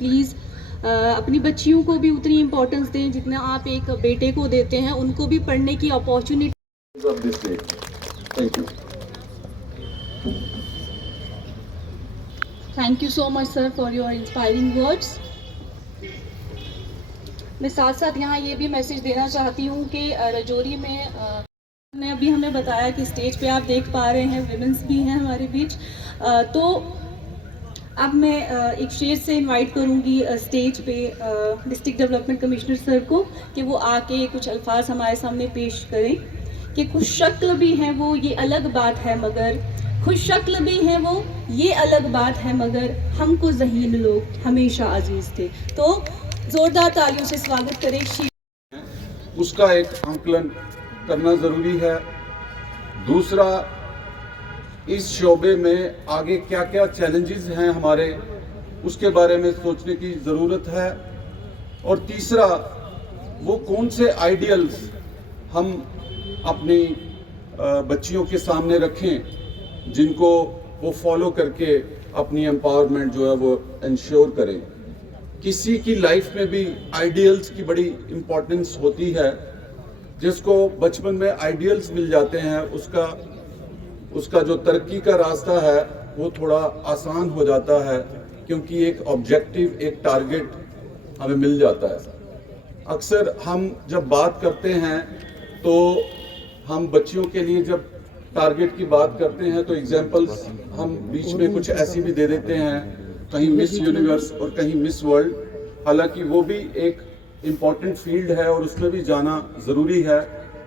Please अपनी बच्चियों को भी उतनी इम्पोर्टेंस दें जितना आप एक बेटे को देते हैं, उनको भी पढ़ने की opportunity. Thank you so much sir for your inspiring words. मैं साथ साथ यहाँ ये भी मैसेज देना चाहती हूँ कि रजौरी में ने अभी हमें बताया कि स्टेज पे आप देख पा रहे हैं विमेंस भी हैं हमारे बीच। तो अब मैं एक शेर से इनवाइट करूँगी स्टेज पे डिस्ट्रिक्ट डेवलपमेंट कमिश्नर सर को कि वो आके कुछ अल्फाज हमारे सामने पेश करें कि खुश शक्ल भी हैं वो ये अलग बात है मगर, खुश शक्ल भी हैं वो ये अलग बात है मगर, हमको ज़हीन लोग हमेशा अजीज़ थे। तो जोरदार तालियों से स्वागत करें। उसका एक आंकलन करना ज़रूरी है। दूसरा, इस शोबे में आगे क्या क्या चैलेंजेस हैं हमारे, उसके बारे में सोचने की ज़रूरत है। और तीसरा, वो कौन से आइडियल्स हम अपनी बच्चियों के सामने रखें जिनको वो फॉलो करके अपनी एम्पावरमेंट जो है वो इंश्योर करें। किसी की लाइफ में भी आइडियल्स की बड़ी इम्पोर्टेंस होती है। जिसको बचपन में आइडियल्स मिल जाते हैं उसका जो तरक्की का रास्ता है वो थोड़ा आसान हो जाता है, क्योंकि एक ऑब्जेक्टिव, एक टारगेट हमें मिल जाता है। अक्सर हम जब बात करते हैं तो हम बच्चियों के लिए जब टारगेट की बात करते हैं तो एग्जाम्पल्स हम बीच में कुछ ऐसी भी दे देते हैं, कहीं मिस यूनिवर्स और कहीं मिस वर्ल्ड। हालांकि वो भी एक इम्पॉर्टेंट फील्ड है और उसमें भी जाना ज़रूरी है,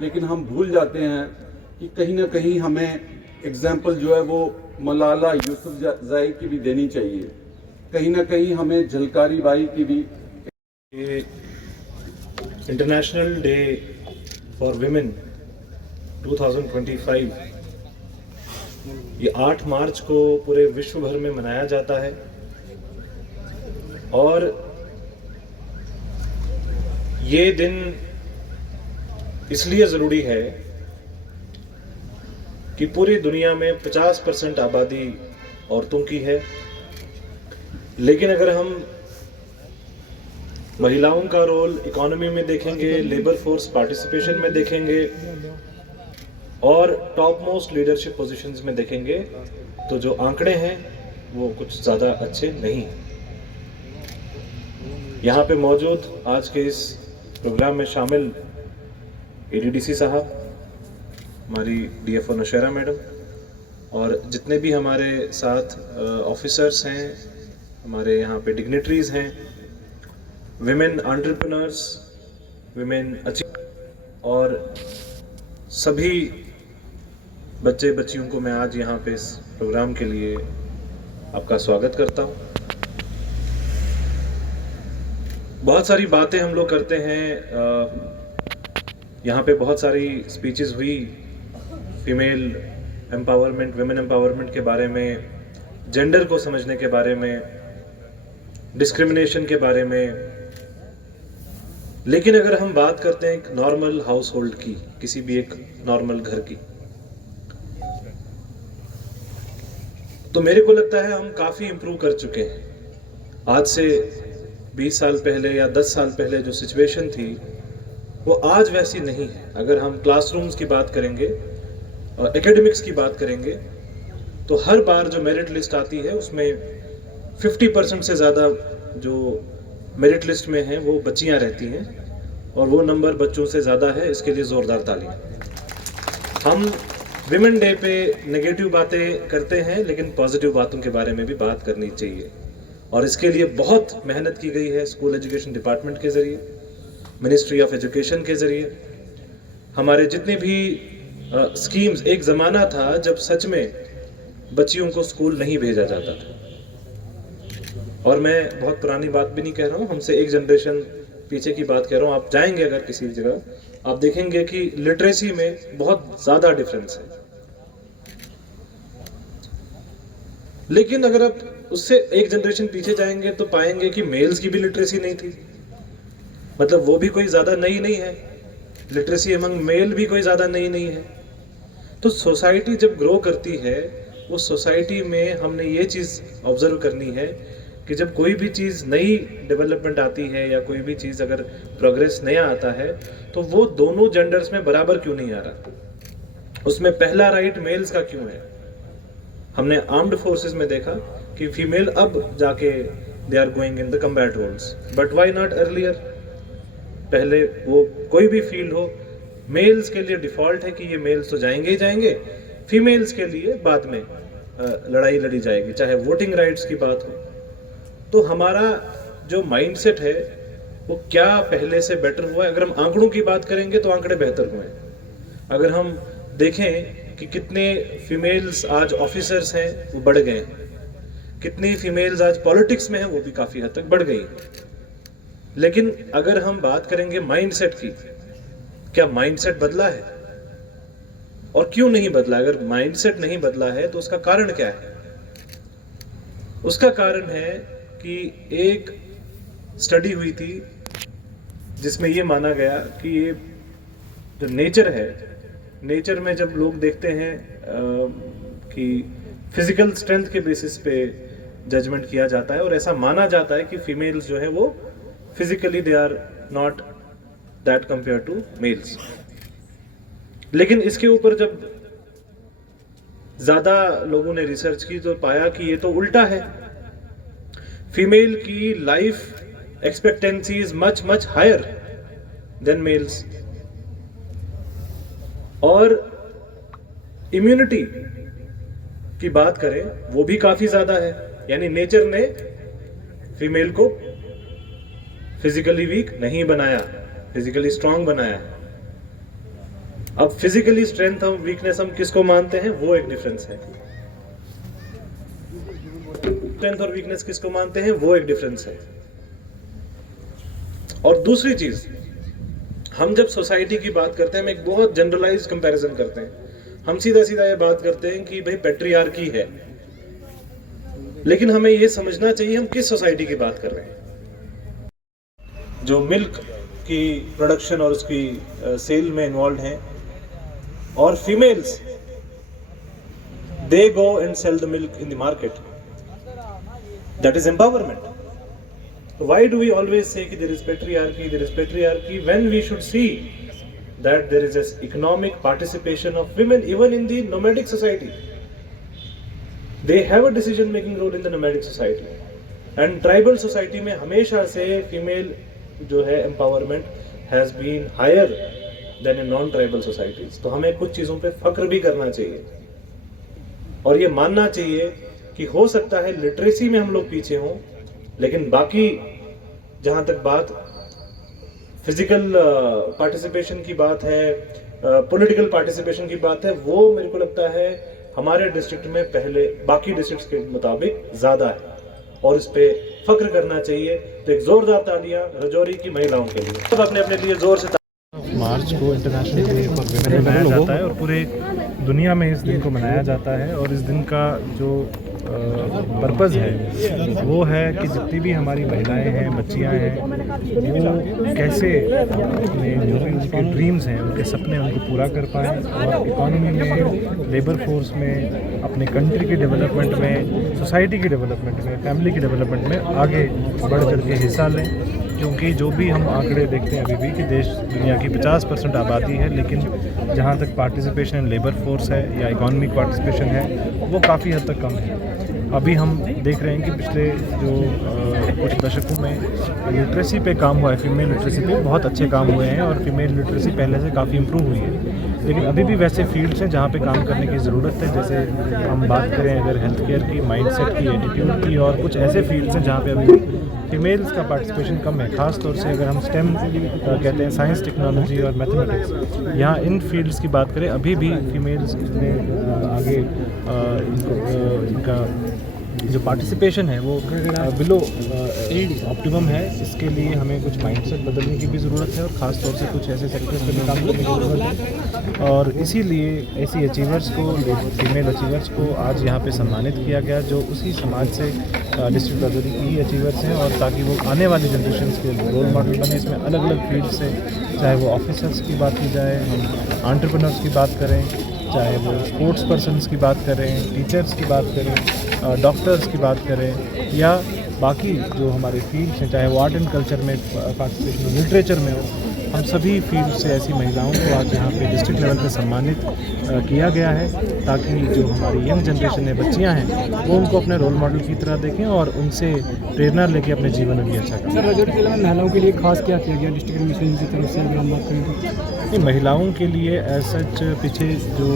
लेकिन हम भूल जाते हैं कि कहीं ना कहीं हमें एग्जाम्पल जो है वो मलाला यूसुफजई की भी देनी चाहिए, कहीं ना कहीं हमें झलकारी बाई की भी। इंटरनेशनल डे फॉर विमेन 2025 ये 8 मार्च को पूरे विश्व भर में मनाया जाता है। और ये दिन इसलिए ज़रूरी है कि पूरी दुनिया में 50% आबादी औरतों की है, लेकिन अगर हम महिलाओं का रोल इकोनॉमी में देखेंगे, लेबर फोर्स पार्टिसिपेशन में देखेंगे और टॉप मोस्ट लीडरशिप पोजीशंस में देखेंगे, तो जो आंकड़े हैं वो कुछ ज़्यादा अच्छे नहीं। यहाँ पे मौजूद आज के इस प्रोग्राम में शामिल एडीडीसी साहब, हमारी डीएफओ नौशेरा मैडम और जितने भी हमारे साथ ऑफिसर्स हैं, हमारे यहाँ पे डिग्निटरीज हैं, विमेन एंटरप्रेन्योर्स, विमेन अचीव और सभी बच्चे बच्चियों को मैं आज यहाँ पे इस प्रोग्राम के लिए आपका स्वागत करता हूँ। बहुत सारी बातें हम लोग करते हैं, यहाँ पे बहुत सारी स्पीचेस हुई फीमेल एम्पावरमेंट, विमेन एम्पावरमेंट के बारे में, जेंडर को समझने के बारे में, डिस्क्रिमिनेशन के बारे में। लेकिन अगर हम बात करते हैं एक नॉर्मल हाउस होल्ड की, किसी भी एक नॉर्मल घर की, तो मेरे को लगता है हम काफ़ी इम्प्रूव कर चुके हैं। आज से 20 साल पहले या 10 साल पहले जो सिचुएशन थी वो आज वैसी नहीं है। अगर हम क्लासरूम्स की बात करेंगे और एकेडमिक्स की बात करेंगे तो हर बार जो मेरिट लिस्ट आती है उसमें 50% से ज़्यादा जो मेरिट लिस्ट में हैं वो बच्चियां रहती हैं और वो नंबर बच्चों से ज़्यादा है। इसके लिए ज़ोरदार तालियां। हम विमेन डे पे नेगेटिव बातें करते हैं, लेकिन पॉजिटिव बातों के बारे में भी बात करनी चाहिए और इसके लिए बहुत मेहनत की गई है स्कूल एजुकेशन डिपार्टमेंट के ज़रिए, मिनिस्ट्री ऑफ एजुकेशन के ज़रिए। हमारे जितने भी स्कीम्स, एक ज़माना था जब सच में बच्चियों को स्कूल नहीं भेजा जाता था, और मैं बहुत पुरानी बात भी नहीं कह रहा हूँ, हमसे एक जनरेशन पीछे की बात कह रहा हूँ। आप जाएंगे अगर किसी जगह, आप देखेंगे कि लिटरेसी में बहुत ज़्यादा डिफरेंस है। लेकिन अगर आप उससे एक जनरेशन पीछे जाएंगे तो पाएंगे कि मेल्स की भी लिटरेसी नहीं थी, मतलब वो भी कोई ज़्यादा नई नहीं है। लिटरेसी अमंग मेल भी कोई ज़्यादा नई नहीं है। तो सोसाइटी जब ग्रो करती है, उस सोसाइटी में हमने ये चीज़ ऑब्जर्व करनी है कि जब कोई भी चीज़ नई डेवलपमेंट आती है या कोई भी चीज़ अगर प्रोग्रेस नया आता है तो वो दोनों जेंडर्स में बराबर क्यों नहीं आ रहा, उसमें पहला राइट मेल्स का क्यों है। हमने आर्म्ड फोर्सेस में देखा कि फीमेल अब जाके they are going in the combat roles, but why not earlier. पहले वो कोई भी फील्ड हो, मेल्स के लिए डिफ़ॉल्ट है कि ये मेल्स तो जाएंगे ही जाएंगे, फीमेल्स के लिए बाद में लड़ाई लड़ी जाएगी, चाहे वोटिंग राइट्स की बात हो। तो हमारा जो माइंडसेट है वो क्या पहले से बेटर हुआ है। अगर हम आंकड़ों की बात करेंगे तो आंकड़े बेहतर हुए हैं। अगर हम देखें कि कितने फीमेल्स आज ऑफिसर्स हैं वो बढ़ गए हैं, कितनी फीमेल्स आज पॉलिटिक्स में हैं वो भी काफ़ी हद तक बढ़ गई हैं। लेकिन अगर हम बात करेंगे माइंडसेट की, क्या माइंडसेट बदला है और क्यों नहीं बदला। अगर माइंडसेट नहीं बदला है तो उसका कारण क्या है। उसका कारण है कि एक स्टडी हुई थी जिसमें ये माना गया कि ये जो नेचर है, नेचर में जब लोग देखते हैं कि फिजिकल स्ट्रेंथ के बेसिस पे जजमेंट किया जाता है और ऐसा माना जाता है कि फीमेल्स जो है वो physically they are not that compare to males. लेकिन इसके ऊपर जब ज्यादा लोगों ने रिसर्च की तो पाया कि ये तो उल्टा है। फीमेल की life expectancy is much much higher than males, और इम्यूनिटी की बात करें वो भी काफी ज्यादा है। यानी नेचर ने फीमेल को फिजिकली वीक नहीं बनाया, फिजिकली स्ट्रांग बनाया। अब फिजिकली स्ट्रेंथ हम वीकनेस हम किसको मानते हैं वो एक डिफरेंस है, स्ट्रेंथ और वीकनेस किसको मानते हैं वो एक डिफरेंस है। और दूसरी चीज, हम जब सोसाइटी की बात करते हैं हम एक बहुत जनरलाइज्ड कंपैरिजन करते हैं। हम सीधा सीधा ये बात करते हैं कि भाई पैट्रियार्की है, लेकिन हमें ये समझना चाहिए हम किस सोसाइटी की बात कर रहे हैं। जो मिल्क की प्रोडक्शन और उसकी सेल में इन्वॉल्व हैं, और females they go and sell the milk in the market, that is empowerment. Why do we always say that there is patriarchy when we should see that there is this economic participation of women even in the nomadic society. They have a decision making role in the nomadic society, and tribal society में हमेशा से female जो है empowerment has been higher than in non-tribal societies. तो हमें कुछ चीज़ों पे फख्र भी करना चाहिए और ये मानना चाहिए कि हो सकता है लिटरेसी में हम लोग पीछे हों, लेकिन बाकी जहाँ तक बात फिजिकल पार्टिसिपेशन की बात है, पॉलिटिकल पार्टिसिपेशन की बात है, वो मेरे को लगता है हमारे डिस्ट्रिक्ट में पहले बाकी डिस्ट्रिक्ट्स के मुताबिक ज़्यादा है और इस पे फख्र करना चाहिए। तो एक ज़ोरदार तालियां रजौरी की महिलाओं के लिए। सब अपने अपने लिए ज़ोर से। मार्च को इंटरनेशनल डे फॉर विमेन मनाया जाता है और पूरे दुनिया में इस दिन को मनाया जाता है। और इस दिन का जो पर्पज़ है वो है कि जितनी भी हमारी महिलाएं हैं, बच्चियां हैं, वो कैसे अपने जो भी उनके ड्रीम्स हैं, उनके सपने उनको पूरा कर पाएँ और इकॉनमी में, लेबर फोर्स में, अपने कंट्री के डेवलपमेंट में, सोसाइटी की डेवलपमेंट में, फैमिली की डेवलपमेंट में आगे बढ़ चढ़ के हिस्सा लें। क्योंकि जो भी हम आंकड़े देखते हैं अभी भी कि देश दुनिया की 50% आबादी है, लेकिन जहाँ तक पार्टिसिपेशन इन लेबर फोर्स है या इकॉनमिक पार्टिसिपेशन है वो काफ़ी हद तक कम है। अभी हम देख रहे हैं कि पिछले जो कुछ दशकों में लिटरेसी पे काम हुआ है, फीमेल लिटरेसी पे बहुत अच्छे काम हुए हैं और फीमेल लिटरेसी पहले से काफ़ी इम्प्रूव हुई है। लेकिन अभी भी वैसे फील्ड्स हैं जहाँ पे काम करने की ज़रूरत है। जैसे हम बात करें अगर हेल्थ केयर की, माइंडसेट की, एटीट्यूड की, और कुछ ऐसे फील्ड्स हैं जहाँ पे अभी भी फीमेल्स का पार्टिसिपेशन कम है। ख़ास तौर से अगर हम स्टेम कहते हैं, साइंस, टेक्नोलॉजी और मैथमेटिक्स, यहाँ इन फील्ड्स की बात करें अभी भी फीमेल्स ने आगे इनका जो पार्टिसिपेशन है वो बिलो ऑप्टिमम है। इसके लिए हमें कुछ माइंडसेट बदलने की भी ज़रूरत है और ख़ास तौर से कुछ ऐसे सेक्टर्स पर भी काम करने की ज़रूरत है। और इसीलिए ऐसी अचीवर्स को, फीमेल अचीवर्स को आज यहाँ पे सम्मानित किया गया जो उसी समाज से डिस्ट्रिक्ट रजौरी की ही अचीवर्स हैं, और ताकि वो आने वाली जनरेशन के रोल मॉडल बने। इसमें अलग अलग फील्ड से, चाहे वो ऑफिसर्स की बात की जाए, हम एंटरप्रेन्योर्स की बात करें, चाहे वो स्पोर्ट्स पर्सन्स की बात करें, टीचर्स की बात करें, डॉक्टर्स की बात करें, या बाकी जो हमारे फील्ड्स हैं, चाहे वो आर्ट एंड कल्चर में पार्टिसिपेशन हो, लिटरेचर में हो, हम सभी फील्ड से ऐसी महिलाओं को आज यहाँ पे डिस्ट्रिक्ट लेवल पे सम्मानित किया गया है, ताकि जो हमारी यंग जनरेशन है, बच्चियाँ हैं, वो उनको अपने रोल मॉडल की तरह देखें और उनसे प्रेरणा लेके अपने जीवन में भी अच्छा करें। सर, राजौरी जिले में महिलाओं के लिए खास क्या किया गया डिस्ट्रिक्ट एडमिनिस्ट्रेशन की तरफ से, अगर हम बात करें तो? नहीं, महिलाओं के लिए एज सच पीछे जो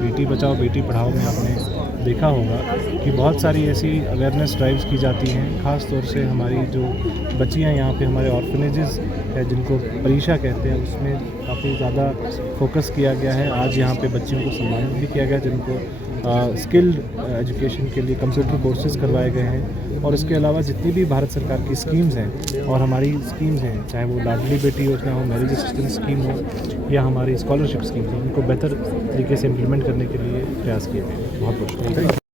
बेटी बचाओ बेटी पढ़ाओ में आपने देखा होगा कि बहुत सारी ऐसी अवेयरनेस ड्राइव्स की जाती हैं, ख़ास तौर से हमारी जो बच्चियां यहाँ पे हमारे ऑर्फनेजेस है जिनको परीक्षा कहते हैं, उसमें काफ़ी ज़्यादा फोकस किया गया है। आज यहाँ पे बच्चियों को सम्मानित भी किया गया जिनको स्किल्ड एजुकेशन के लिए कंप्यूटर कोर्सेज करवाए गए हैं। और इसके अलावा जितनी भी भारत सरकार की स्कीम्स हैं और हमारी स्कीम्स हैं, चाहे वो लाडली बेटी योजना हो, मैरिज असिस्टेंस स्कीम हो या हमारी स्कॉलरशिप स्कीम हो, उनको बेहतर तरीके से इम्प्लीमेंट करने के लिए प्रयास किए गए हैं। बहुत बहुत शुक्रिया।